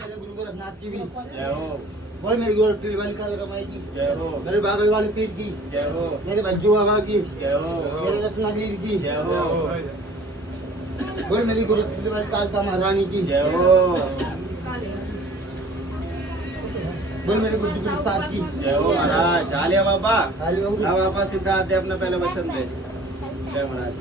मेरे गुरु गोरखनाथ की भी जय हो। बोल मेरे गुरु वाली का कमाई की जय हो। मेरे बागल वाले पीर की जय हो। मेरे बज्जू बाबा की जय हो। मेरे रत्नावीर की जय हो। बोल मेरी गुरु वाली कालका महारानी की जय हो। बोल मेरे गुरु गुरुस्ताद की जय हो महाराज। आलिया बाबा खाली बाबू अब बाबा सिद्धार्थ दे अपना पहले वचन दे। जय महाराज।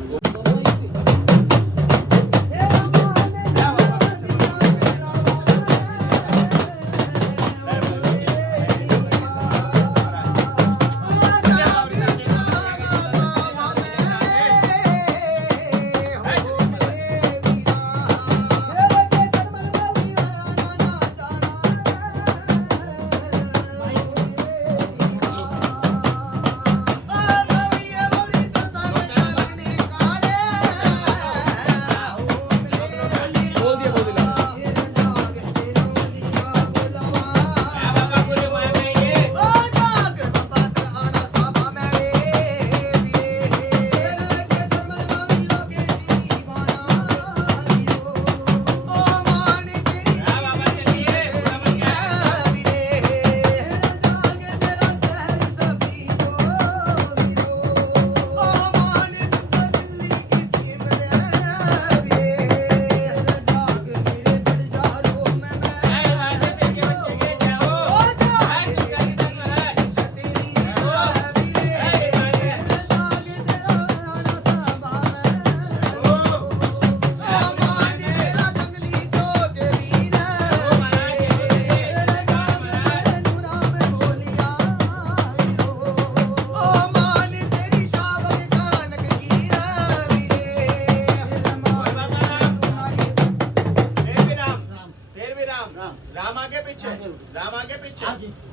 राम आगे पीछे राम आगे पीछे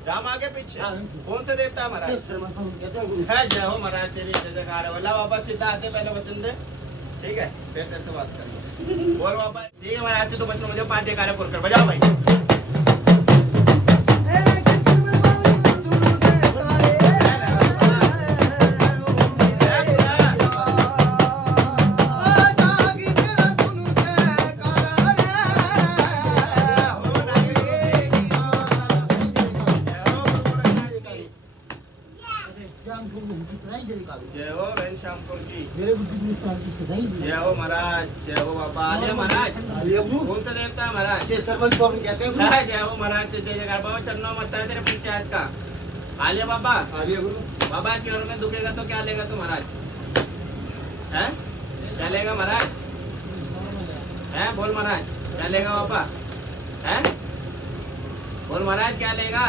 राम आगे पीछे कौन से देवता है महाराज है? जय हो महाराज तेरी जय जयकार है। बोला बाबा सिद्धार्थ से पहले वचन दे। ठीक है फिर तेरे से बात कर बोल बाबा। ठीक है महाराज से तो वचन मुझे 5 जयकारे बोल कर बजाओ भाई। जय हो बहन श्यामपुर की। मेरे गुरु गुरुस्ताद की सदाई जय हो महाराज। जय हो बाबा। आलिया महाराज कौन सा देवता है महाराज? ये सरपंच को हम कहते हैं जय हो महाराज जय जयकार। बाबा चन्नो मत है तेरे पंचायत का। आलिया बाबा आलिया गुरु बाबा इस घर में दुखेगा तो क्या लेगा तू महाराज? हैं क्या लेगा महाराज? हैं बोल महाराज क्या लेगा बाबा? हैं बोल महाराज क्या लेगा?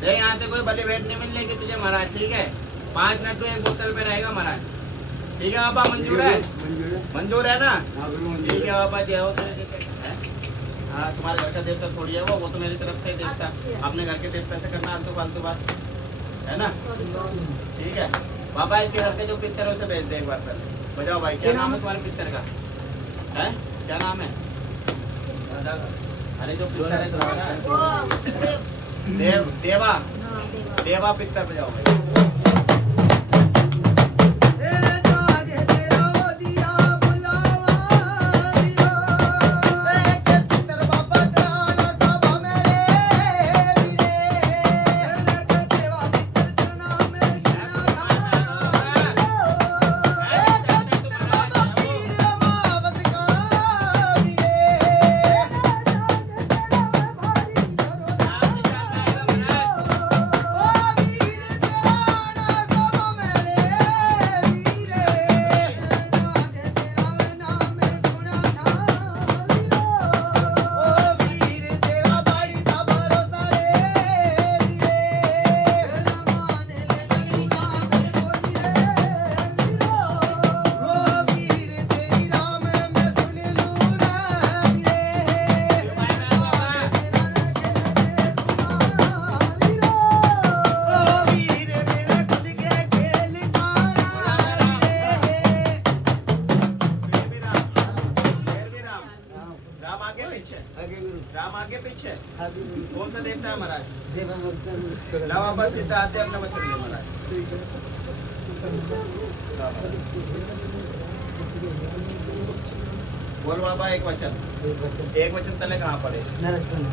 देख यहाँ से कोई बलि भेंट नहीं मिलेगी तुझे महाराज। ठीक है 5 लड्डू 1 बोतल पे रहेगा महाराज। ठीक है बाबा मंजूर है? मंजूर है ना? ठीक है बाबा जय हो तेरे। हाँ तुम्हारे घर का देवता थोड़ी है वो तो मेरी तरफ से देवता। अपने घर के देवता से करना आलतू फालतू बात है ना। ठीक है बाबा इसके घर के जो पिक्चर है उसे भेज दे एक बार पहले। बजाओ भाई क्या नाम है तुम्हारे पिक्चर का? है क्या नाम है? अरे जो पिक्चर है तुम्हारा देवा देवा पिक्चर बजाओ भाई। राम आगे पीछे कौन सा देवता है महाराज? ना वापस सीधा आते अपना वचन दे महाराज। बोल बाबा एक वचन। एक वचन तले कहाँ पड़े?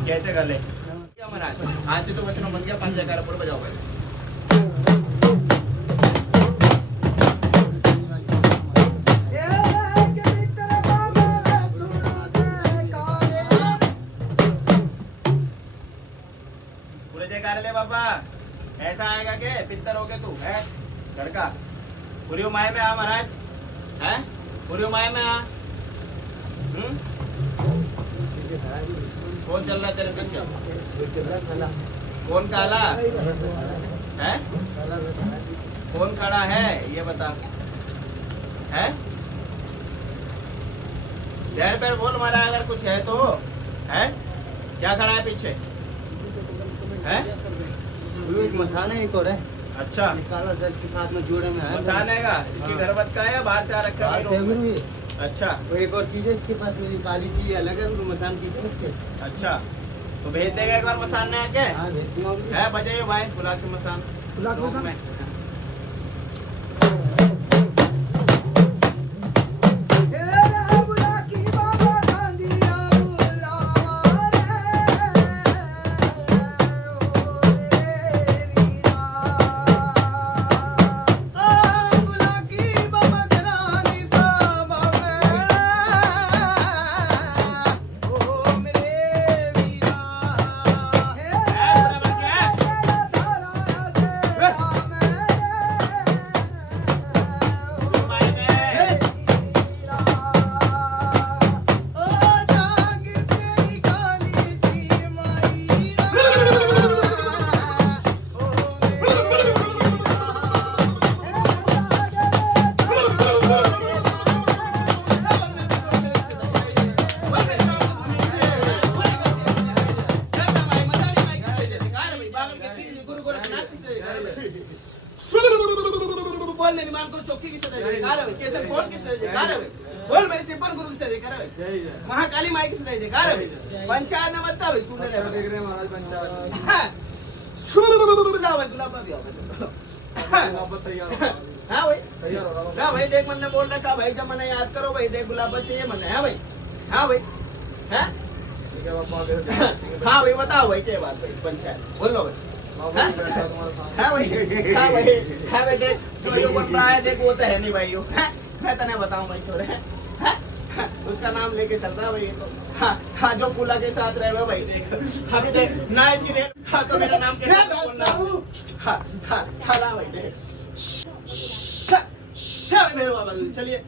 कैसे कर ले? क्या महाराज आज से तो वचनों बन गया। 5 जयकारा पूरे बजाओ भाई। पूरे जयकारे ले बाबा। ऐसा आएगा के पितर हो के तू है घर का। पूरी माए में आ महाराज है। पूरी माए में आ। कौन चल रहा तेरे पीछे? कौन काला है? कौन खड़ा है ये बता है? डेढ़ पैर बोल मारा अगर कुछ है तो है। क्या खड़ा है पीछे है? एक मसाना एक और है। अच्छा काला दस के साथ में जोड़े में है। मसाने का इसकी घर बत का है बाहर से आ रखा है बात है गुरु ये। अच्छा वो एक और चीज है इसके पास, मेरी काली चीज अलग है, गुरु मसान की तरफ से। अच्छा तो भेज देगा एक बार मसान ने आके हाँ भेजती हूँ। है। बजाइए भाई बुला के मसान। बुला के मसान? में बोल निर्माण को चौकी किसने दे कार है? केसर कोट किसने दे कार है? बोल मेरे सिपन गुरु किसने दे कार है? महाकाली माई किसने दे कार है? पंचायत में बता भाई सुनने ले देख रहे महाराज पंचायत। ना भाई गुलाब भी आओ। हाँ भाई तैयार हो रहा। हाँ भाई देख मैंने बोल रखा भाई जब मैंने याद करो भाई देख गुलाब चाहिए मैंने। है भाई हाँ भाई है। हाँ भाई बताओ भाई क्या बात भाई पंचायत बोल लो भाई। हाँ भाई हाँ भाई हाँ भाई देख जो यो बन रहा है देख वो तो है नहीं भाई यो। मैं तने बताऊं भाई छोरे उसका नाम लेके चल रहा है भाई तो। हाँ हाँ जो फूला के साथ रहे हुए भाई देख अभी देख ना इसकी देख। हाँ तो मेरा नाम कैसे बोलना? हाँ हाँ हाँ भाई देख मेरे बाबा चलिए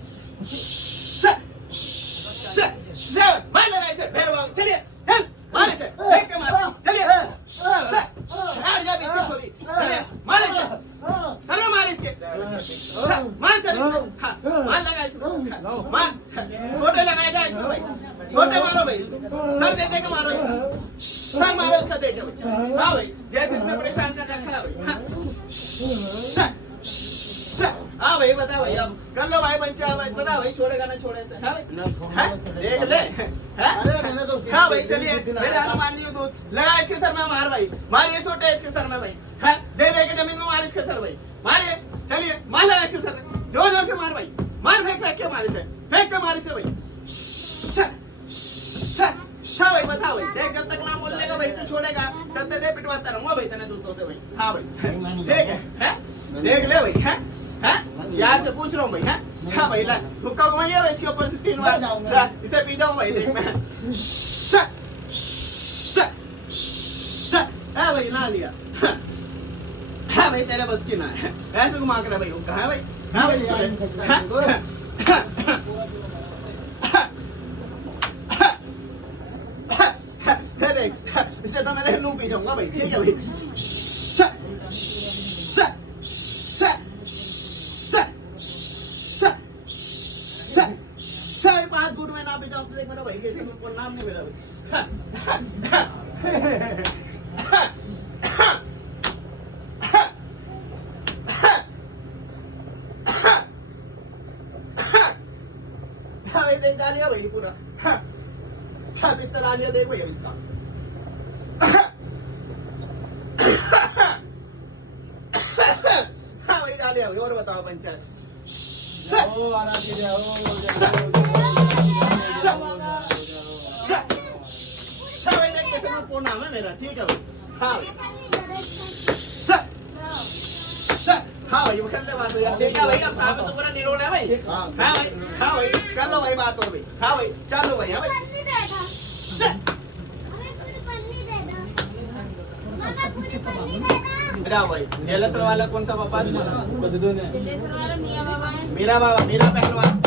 मार लगा इसे मेरे बाबा चलिए चल मार इसे देख के मार चलिए हट जा पीछे छोरी मार इसे सर में मार इसके मार सर इसको हाँ मार लगा इसमें मार छोटे लगाया जाए इसमें भाई छोटे मारो भाई सर दे के मारो सर मारो उसका दे के बच्चा। हाँ भाई जैसे इसने परेशान कर रखा है भाई। हाँ भाई बता भाई अब कर लो भाई पंचायत भाई बता भाई छोड़ेगा ना छोड़े से। हाँ भाई देख ले हाँ भाई चलिए मेरे हनुमान जी दूध लगा इसके सर में मार भाई मारिए सोटे इसके सर में भाई है दे दे के जमीन में मार इसके सर भाई मारिए चलिए मार लगा इसके सर में जोर जोर से मार भाई मार फेंक फेंक के मार इसे फेंक के मार इसे भाई। भाई बता भाई देख जब तक नाम बोल लेगा भाई तू छोड़ेगा तब तक दे पिटवाता रहूंगा भाई तेने दूतों से भाई। हाँ भाई ठीक है देख ले भाई है यार से पूछ रहा हूँ भाई है। हाँ भाई ला हुक्का घुमाइए भाई इसके ऊपर से 3 बार इसे पी जाऊँ भाई देख मैं। है भाई ला लिया। हाँ भाई तेरे बस की ना है ऐसे घुमा कर भाई हुक्का है भाई। हाँ भाई देख इसे तो मैं नू पी जाऊंगा भाई ठीक है भाई। 5 गुट में ना पी जाऊँ तो देख मेरा भाई कैसे नाम नहीं मेरा भाई। भाई देख डालिया भाई पूरा पित्तर आ लिया देख भाई अब इसका। हाँ भाई डालिया भाई और बताओ पंचायत। पोना है मेरा, ठीक है भाई। हाँ भाई, हाँ भाई, कर ले बात यार, ठीक है भाई। अब साहब तो पूरा निरोल है भाई। हाँ भाई, हाँ भाई, कर लो भाई बात और भाई। हाँ भाई, चलो भाई। हाँ भाई, जाओ भाई। जेलसर वाला कौन सा पापा? मीरा बाबा, मीरा पहलवान।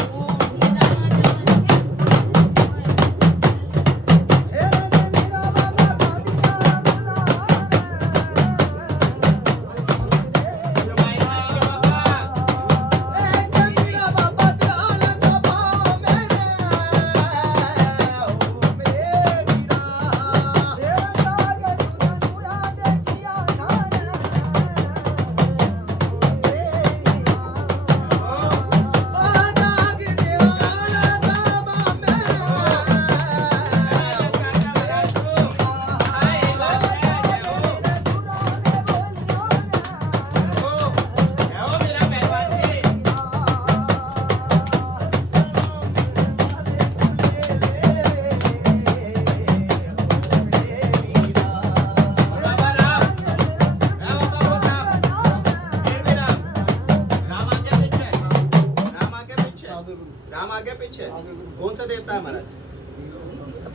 राम आगे पीछे कौन सा देवता है महाराज?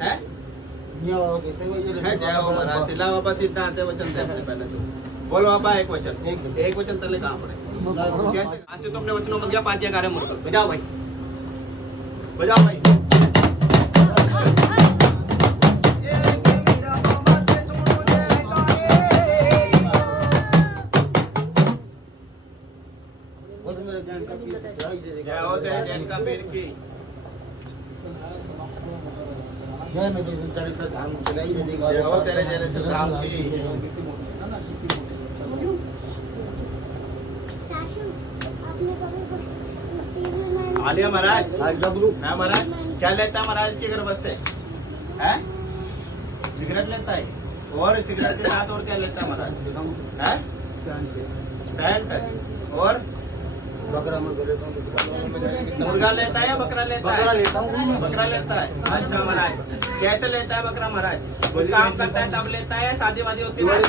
है जय हो महाराज। तिला बाबा सिद्धांत है वचन थे अपने पहले तो बोलो बाबा एक वचन, एक वचन तले कहाँ पड़े? कैसे आज तो अपने वचनों में दिया 5 11 मुड़कर बजाओ भाई, बजाओ भाई। जय हो तेरे जैन का पीर की। जय मैं तेरे से धाम चलाई दे देगा। जय हो तेरे जैसे धाम की। आलिया महाराज, है महाराज, क्या लेता है महाराज इसके घर बसते है? सिगरेट लेता है, और सिगरेट के साथ और क्या लेता है महाराज? है सेंट, और बकरा मुर्गा लेता है या बकरा लेता है? बकरा लेता हूँ। बकरा लेता है। अच्छा महाराज, कैसे लेता है बकरा महाराज? कुछ काम करता है तब लेता है, शादी वादी होती है?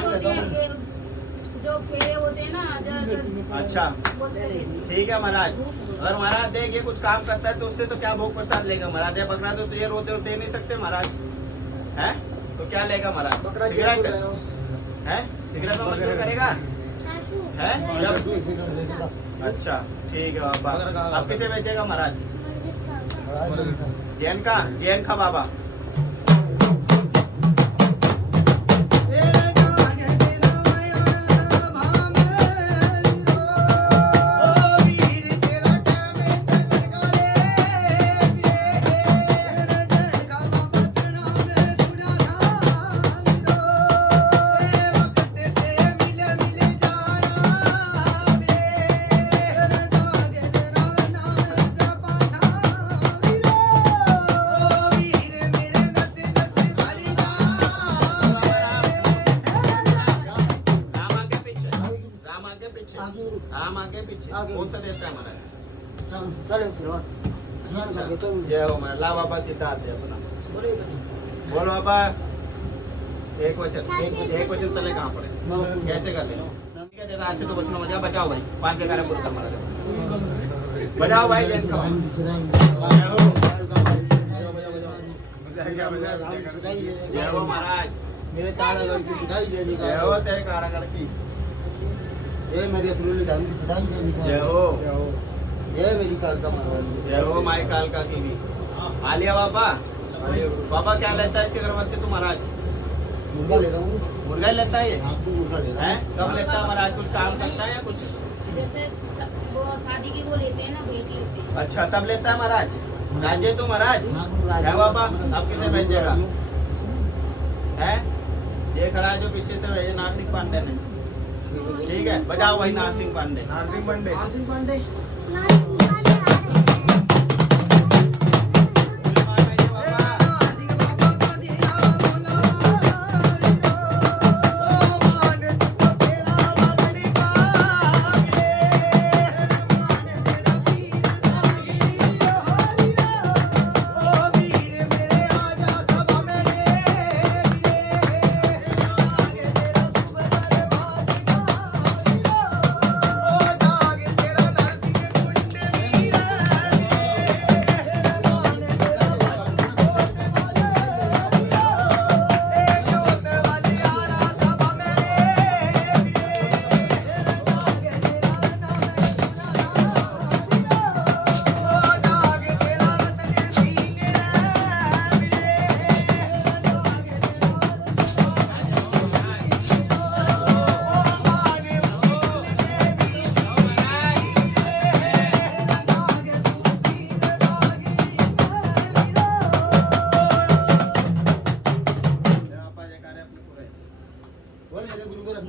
जो फेरे होते हैं ना। अच्छा ठीक है महाराज। और महाराज देख ये कुछ काम करता है तो उससे तो क्या भोग प्रसाद लेगा महाराज? ये बकरा तो ये रोते और दे नहीं सकते महाराज, है तो क्या लेगा महाराज? सिगरेट है, सिगरेट में मंजूर करेगा है? अच्छा ठीक है बाबा। अब किसे बेचेगा महाराज? जैन का, जैन का बाबा। राम आगे पीछे कौन सा देवता है हमारा? जय हो महाराज। ला बाबा सिद्धार्थ है अपना, बोल बाबा एक वचन, एक वचन तले कहाँ पड़े? कैसे कर ले? ठीक है आज से तो वचनों में जा। बचाओ भाई 5 11 बोल कर महाराज, बजाओ भाई जैन का। जय हो महाराज। मेरे कारागढ़ की सदाई जय जय जयकार। हो तेरे कारागढ़ की। ये मेरी अतुल्य धाम की सदाई जय जय जयकार। हो, ये मेरी कालका महाराज। जय हो माई कालका की भी। आलिया बाबा, बाबा क्या लेता है इसके घर वस्ते तू महाराज? मुर्गा ले रहा हूँ। मुर्गा ही लेता है ये? आपको मुर्गा ले रहा है हूँ। कब लेता है महाराज? कुछ काम करता है या कुछ? जैसे वो शादी की वो लेते हैं ना, भेंट लेते हैं। अच्छा तब लेता है महाराज। राजे तू महाराज है बाबा। अब किसे भेजेगा? है ये खड़ा है जो पीछे से भेजे नारसिंह पांडे ने। ठीक है बजाओ भाई नारसिंह पांडे। नारसिंह पांडे, नारसिंह पांडे।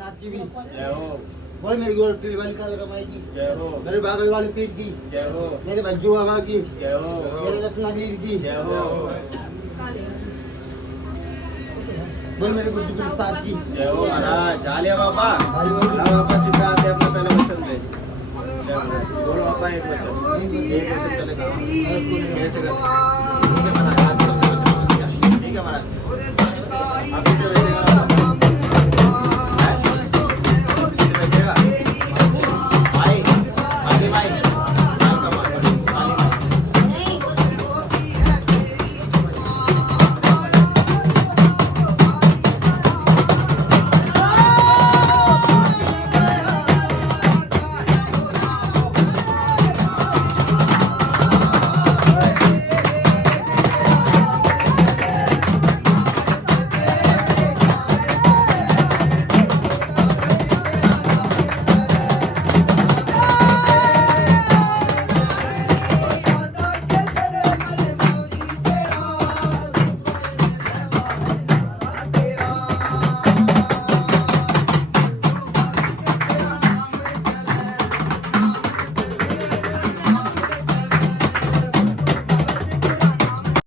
नाथ की भी। जय हो बोल मेरी गोरखपुरी वाली काल कमाई की। जय हो मेरे बागल वाले पीर की। जय हो मेरे भज्जू बाबा की। जय हो मेरे रत्नावीर की। जय हो बोल मेरे गुड्डू प्रसाद की। जय हो महाराज झालिया बाबा बाबा सीधा आते अपना पहले वचन दे जय हो बोलो बाबा एक वचन चलेगा कैसे करना